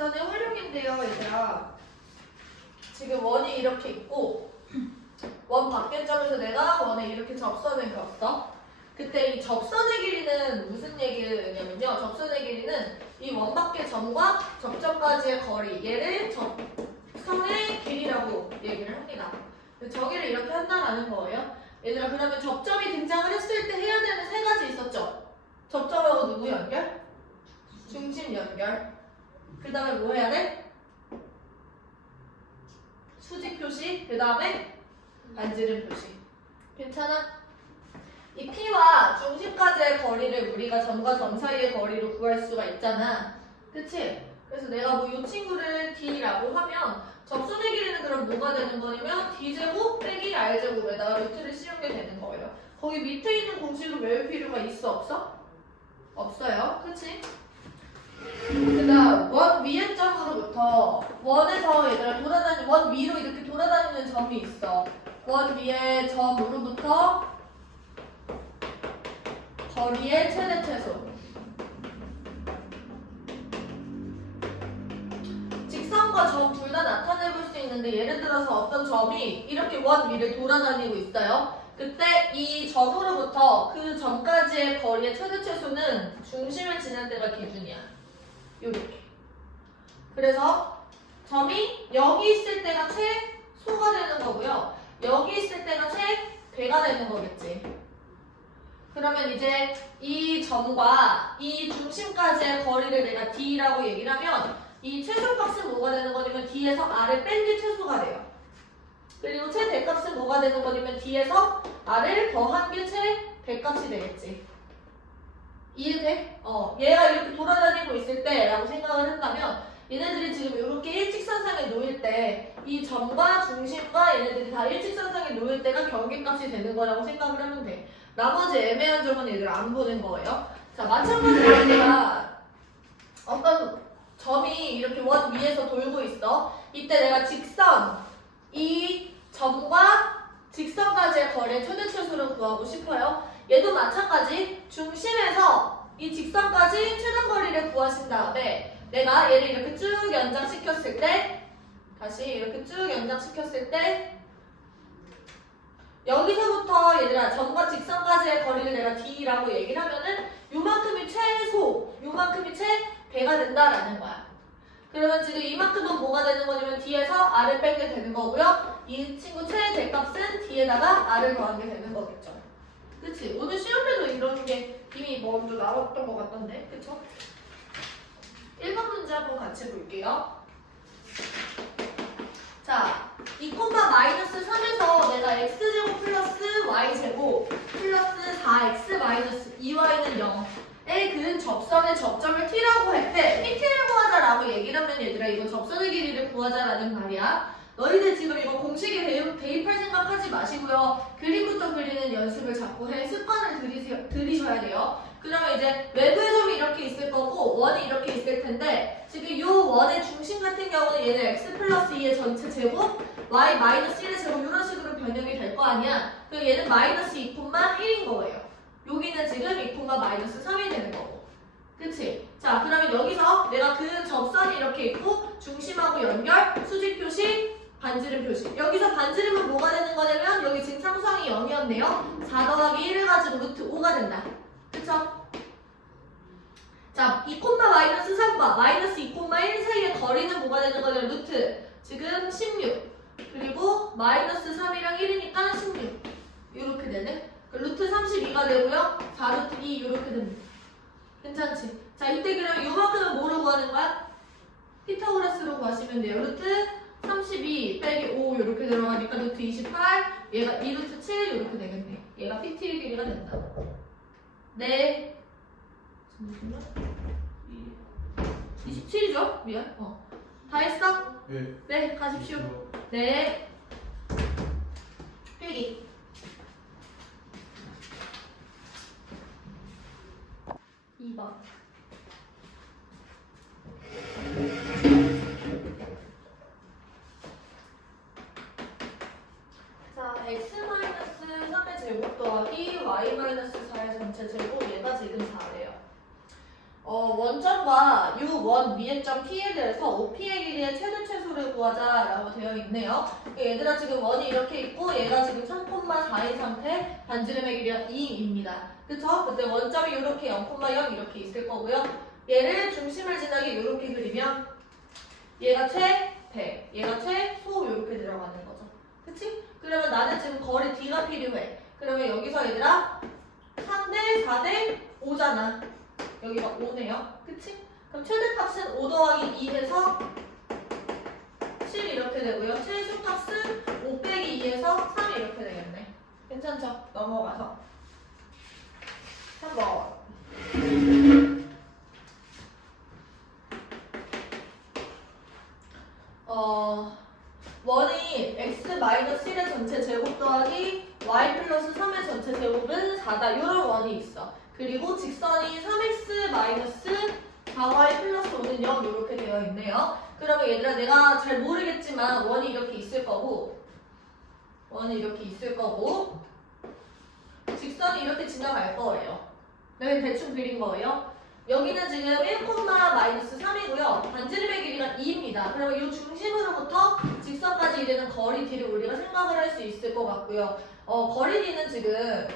직선의 활용인데요, 얘들아. 지금 원이 이렇게 있고 원 밖의 점에서 내가 원에 이렇게 접선을 그었어. 그때 이 접선의 길이는 무슨 얘기냐면요. 접선의 길이는 이 원 밖의 점과 접점까지의 거리, 얘를 접선의 길이라고 얘기를 합니다. 정의를 이렇게 한다라는 거예요. 얘들아 그러면 접점이 등장을 했을 때 해야 되는 세 가지 있었죠. 접점하고 누구 연결? 중심 연결. 그 다음에 뭐 해야 돼? 수직 표시. 그 다음에 반지름 표시. 괜찮아? 이 P와 중심까지의 거리를 우리가 점과 점 사이의 거리로 구할 수가 있잖아. 그치? 그래서 내가 뭐 이 친구를 D라고 하면 접선의 길이는 그럼 뭐가 되는 거냐면 D제곱 빼기 R제곱에다가 루트를 씌운 게 되는 거예요. 거기 밑에 있는 공식을 외울 필요가 있어 없어? 없어요. 그치? 원 위의 점으로부터 거리의 최대 최소. 직선과 점 둘 다 나타내 볼 수 있는데 예를 들어서 어떤 점이 이렇게 원 위를 돌아다니고 있어요. 그때 이 점으로부터 그 점까지의 거리의 최대 최소는 중심을 지날 때가 기준이야. 요렇게. 그래서 점이 여기 있을 때가 최소가 되는 거고요. 여기 있을 때가 최대가 되는 거겠지. 그러면 이제 이 점과 이 중심까지의 거리를 내가 D라고 얘기를 하면 이 최소값은 뭐가 되는 거냐면 D에서 R을 뺀 게 최소가 돼요. 그리고 최대값은 뭐가 되는 거냐면 D에서 R을 더한 게 최대값이 되겠지. 이해돼? 어, 얘가 이렇게 돌아다니고 있을 때라고 생각을 한다면 얘네들이 지금 이렇게 일직선상에 놓일 때 이 점과 중심과 얘네들이 다 일직선상에 놓일 때가 경계값이 되는 거라고 생각을 하면 돼. 나머지 애매한 점은 얘들 안 보는 거예요. 자, 마찬가지로 내가 어떤 점이 이렇게 원 위에서 돌고 있어. 이때 내가 직선, 이 점과 직선까지의 거리의 최대 최소를 구하고 싶어요. 얘도 마찬가지 중심에서 이 직선까지 최단 거리를 구하신 다음에 내가 얘를 이렇게 쭉 연장시켰을 때 다시 이렇게 쭉 연장시켰을 때 여기서부터 얘들아 점과 직선까지의 거리를 내가 D라고 얘기를 하면은 요만큼이 최소, 요만큼이 최대가 된다라는 거야. 그러면 지금 이만큼은 뭐가 되는 거냐면 D에서 R을 빼게 되는 거고요. 이 친구 최대값은 D에다가 R을 더한 게 되는 거겠죠. 그치? 오늘 시험에도 이런 게 이미 먼저 나왔던 것 같던데. 그쵸? 1번 문제 한번 같이 볼게요. 자, 2 마이너스 3에서 내가 x제곱 플러스 y제곱 플러스 4x 마이너스 2y는 0에 그은 접선의 접점을 t라고 할 때 pt를 구하자라고 얘기를 하면 얘들아 이거 접선의 길이를 구하자라는 말이야. 너희들 지금 이거 공식에 대입, 대입할 생각하지 마시고요. 그림부터 그리는 연습을 자꾸 해 습관을 들이셔야 돼요. 그러면 이제 외부의 점이 이렇게 있을 거고 원이 이렇게 있을 텐데 지금 이 원의 중심 같은 경우는 얘는 x 플러스 2의 전체 제곱 y 마이너스 1의 제곱 이런 식으로 변형이 될 거 아니야. 그럼 얘는 마이너스 2,1인 거예요. 여기는 지금 2, 마이너스 3이 되는 거고. 그치? 자, 그러면 여기서 내가 그 접선이 이렇게 있고 중심하고 연결, 수직 표시, 반지름 표시. 여기서 반지름은 뭐가 되는 거냐면 여기 지금 상수항이 0이었네요. 4 더하기 1을 가지고 루트 5가 된다. 그쵸? 자, 2, 마이너스 3과 마이너스 2, 1 사이의 거리는 뭐가 되는 거냐면 루트. 지금 16. 그리고 마이너스 3이랑 1이니까 16. 이렇게 되네. 그 루트 32가 되고요. 4루트 2 이렇게 됩니다. 괜찮지? 자, 이때 그러면 이만큼은 뭐로 구하는 거야? 피타고라스로 구하시면 돼요. 루트 32 빼기 5 이렇게 들어가니까 루트 28, 얘가 2루트 7 이렇게 되겠네. 얘가 PT의 길이가 된다. 네. 잠시만요. 27이죠? 미안. 어. 다 했어? 네. 네, 가십시오. 네. 필기. 이번 자, x-3의 제곱 더하기 y-4의 전체 제곱 얘가 지금 4래요. 어, 원점과 u1 위의 점 p에 대해서 OP의 길이의 최대 최소를 구하자 라고 되어 있네요. 그러니까 얘들아 지금 원이 이렇게 있고 얘가 지금 3,4인 상태 반지름의 길이가 2입니다. 그쵸? 그때 원점이 이렇게 0,0 이렇게 있을 거고요. 얘를 중심을 지나게 이렇게 그리면 얘가 최, 배, 얘가 최, 소 이렇게 들어가는 거죠. 그치? 그러면 나는 지금 거리 D가 필요해. 그러면 여기서 얘들아 3대 4대 5잖아. 여기가 5네요. 그치? 그럼 최대 값은 5 더하기 2에서 7 이렇게 되고요. 최소 값은 5 빼기 2에서 3 이렇게 되겠네. 괜찮죠? 넘어가서 3번 어, 원이 x 마이너스 1의 전체 제곱 더하기 y 플러스 3의 전체 제곱은 4다. 이런 원이 있어. 그리고 직선이 3x 마이너스 4y 플러스 5는 0 이렇게 되어 있네요. 그러면 얘들아 내가 잘 모르겠지만 원이 이렇게 있을 거고 원이 이렇게 있을 거고 직선이 이렇게 지나갈 거예요. 네, 대충 그린 거예요. 여기는 지금 1, 마이너스 3이고요. 반지름의 길이가 2입니다. 그러면 이 중심으로부터 직선까지 이르는 거리 D를 우리가 생각을 할 수 있을 것 같고요. 어, 거리 D는 지금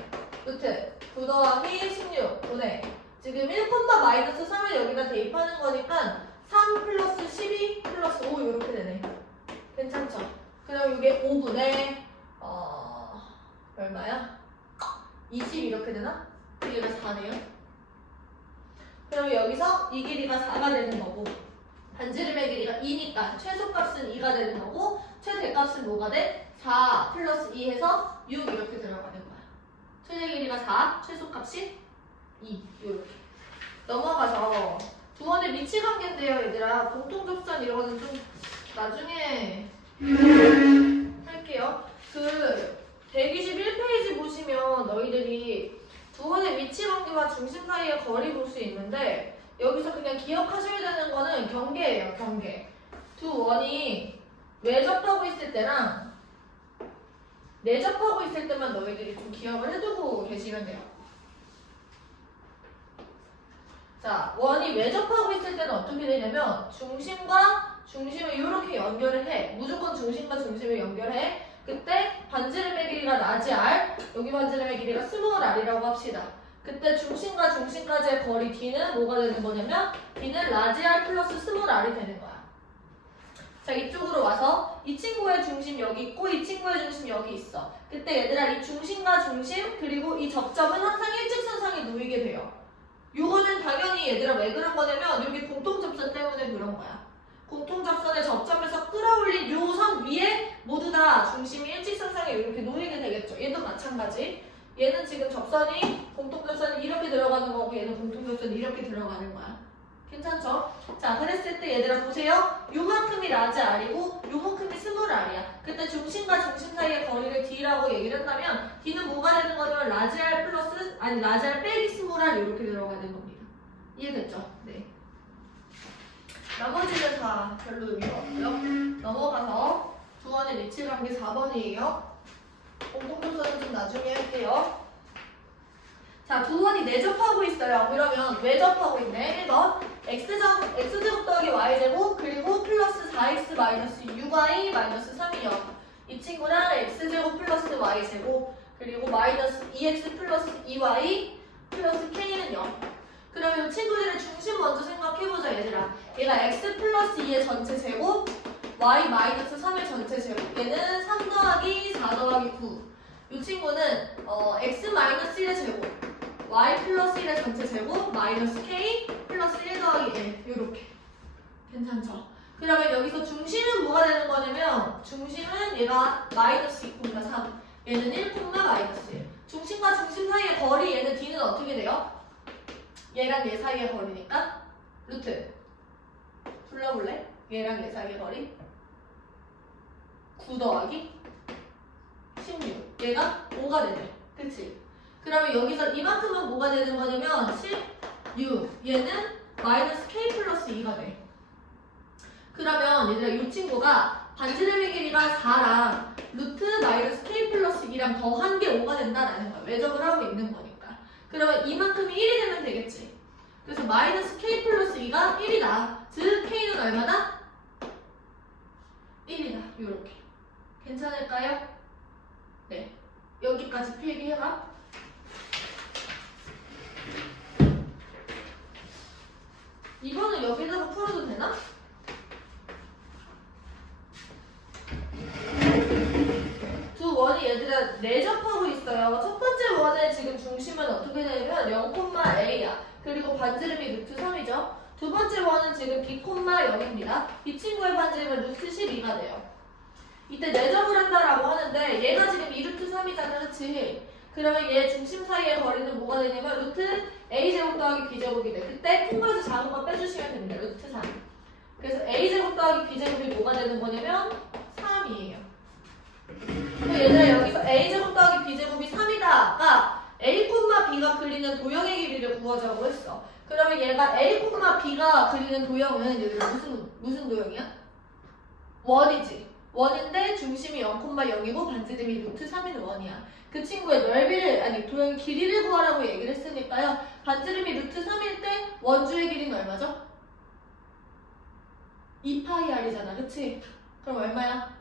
끝에 9 더하기 16 분의 지금 1, 마이너스 3을 여기다 대입하는 거니까 3 플러스 12 플러스 5 이렇게 되네. 괜찮죠? 그럼 이게 5분의 어, 얼마야? 20 이렇게 되나? 길이가 4네요. 그럼 여기서 이 길이가 4가 되는 거고 반지름의 길이가 2니까 최소값은 2가 되는 거고 최대값은 뭐가 돼? 4 플러스 2 해서 6 이렇게 들어가는 거야. 최대 길이가 4, 최소값이 2 이렇게. 넘어가서 두원의 미치 관계인데요, 얘들아. 공통 접선 이런 거는 좀 나중에 할게요. 그 121페이지 보시면 너희들이 두원의 위치 관계와 중심 사이의 거리 볼 수 있는데 여기서 그냥 기억하셔야 되는 거는 경계예요, 경계. 두 원이 외접하고 있을 때랑 내접하고 있을 때만 너희들이 좀 기억을 해두고 계시면 돼요. 자, 원이 외접하고 있을 때는 어떻게 되냐면 중심과 중심을 이렇게 연결을 해. 무조건 중심과 중심을 연결해. 그때 반지름의 길이가 라지 r, 여기 반지름의 길이가 스몰 r이라고 합시다. 그때 중심과 중심까지의 거리 d는 뭐가 되는 거냐면 d는 라지 r 플러스 스몰 r이 되는 거야. 자 이쪽으로 와서 이 친구의 중심 여기 있고 이 친구의 중심 여기 있어. 그때 얘들아 이 중심과 중심 그리고 이 접점은 항상 일직선상에 놓이게 돼요. 요거는 당연히 얘들아 왜 그런 거냐면 여기 공통접선 때문에 그런 거야. 공통접선의 접점에서 끌어올린 요 선 위에 모두 다 중심이 일직선상에 이렇게 놓이게 되겠죠. 얘도 마찬가지. 얘는 지금 접선이 공통접선이 이렇게 들어가는 거고 얘는 공통접선이 이렇게 들어가는 거야. 괜찮죠? 자, 그랬을 때 얘들아 보세요. 요만큼이 라지 R이고 요만큼이 스몰 R이야. 그때 중심과 중심 사이의 거리를 D라고 얘기를 한다면 D는 뭐가 되는 거냐면 라지 플러스 아니 R 빼기 R 이렇게 들어가는 겁니다. 이해됐죠? 네. 나머지는 다 별로 의미가 없고요. 넘어가서 두원의 리치 관계 4번이에요. 공통분선은 좀 나중에 할게요. 자, 두 원이 내접하고 있어요. 그러면 외접하고 있네. 1번 x제곱, x제곱 더하기 y제곱 그리고 플러스 4x 마이너스 6y 마이너스 3이요. 이 친구랑 x제곱 플러스 y제곱 그리고 마이너스 2x 플러스 2y 플러스 k는 0. 그러면 이 친구들의 중심 먼저 생각해보자 얘들아. 얘가 x 플러스 2의 전체 제곱 y 마이너스 3의 전체 제곱 얘는 3 더하기 4 더하기 9. 이 친구는 어, x 마이너스 1의 제곱 y 플러스 1의 전체 제곱 마이너스 k 플러스 1 더하기 1 이렇게 괜찮죠? 그러면 여기서 중심은 뭐가 되는 거냐면 중심은 얘가 마이너스 2,3 얘는 1, 마이너스 1 중심과 중심 사이의 거리 얘는 d는 어떻게 돼요? 얘랑 얘 사이의 거리니까 루트. 불러볼래? 얘랑 얘 사이의 거리? 9 더하기 16 얘가 5가 되네. 그치? 그러면 여기서 이만큼은 뭐가 되는 거냐면 16 얘는 마이너스 k 플러스 2가 돼. 그러면 얘들아 이 친구가 반지름의 길이가 4랑 루트 마이너스 k 플러스 2랑 더한 게 5가 된다라는 거야 외접을 하고 있는 거니까 그러면 이만큼이 1이 되면 되겠지 그래서 마이너스 k 플러스 2가 1이다. 즉 k는 얼마다? 1이다. 이렇게. 괜찮을까요? 네. 여기까지 필기해봐. 이거는 여기다가 풀어도 되나? 두 원이 얘들아 내접하고 있어요. 첫 번째 원의 지금 중심은 어떻게 되냐면 0,a야. 그리고 반지름이 루트 3이죠. 두 번째 원은 지금 b, 0입니다. 이 친구의 반지름은 루트 12가 돼요. 이때 내접을 한다라고 하는데 얘가 지금 2루트 3이잖아, 그렇지? 그러면 얘 중심 사이의 거리는 뭐가 되냐면 루트 a제곱 더하기 b제곱이 돼. 그때 큰 거에서 작은 거 빼주시면 됩니다. 루트 3. 그래서 a제곱 더하기 b제곱이 뭐가 되는 거냐면 3이에요. 그럼 얘들아 여기서 a제곱 더하기 b제곱이 3이다가 a, b가 그리는 도형의 길이를 구하자고 했어. 그러면 얘가 a, b가 그리는 도형은 얘들아 무슨 무슨 도형이야? 원이지. 원인데 중심이 0,0이고 반지름이 루트 3인 원이야. 그 친구의 넓이를 아니 도형의 길이를 구하라고 얘기를 했으니까요. 반지름이 루트 3일 때 원주의 길이는 얼마죠? 2파이 r이잖아. 그치? 그럼 얼마야?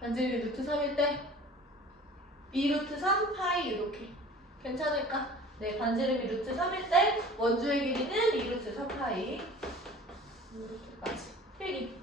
반지름이 루트 3일 때 2루트 3 파이 이렇게 괜찮을까? 네, 반지름이 루트 3일 때 원주의 길이는 2루트 3 파이. 이렇게까지. 필기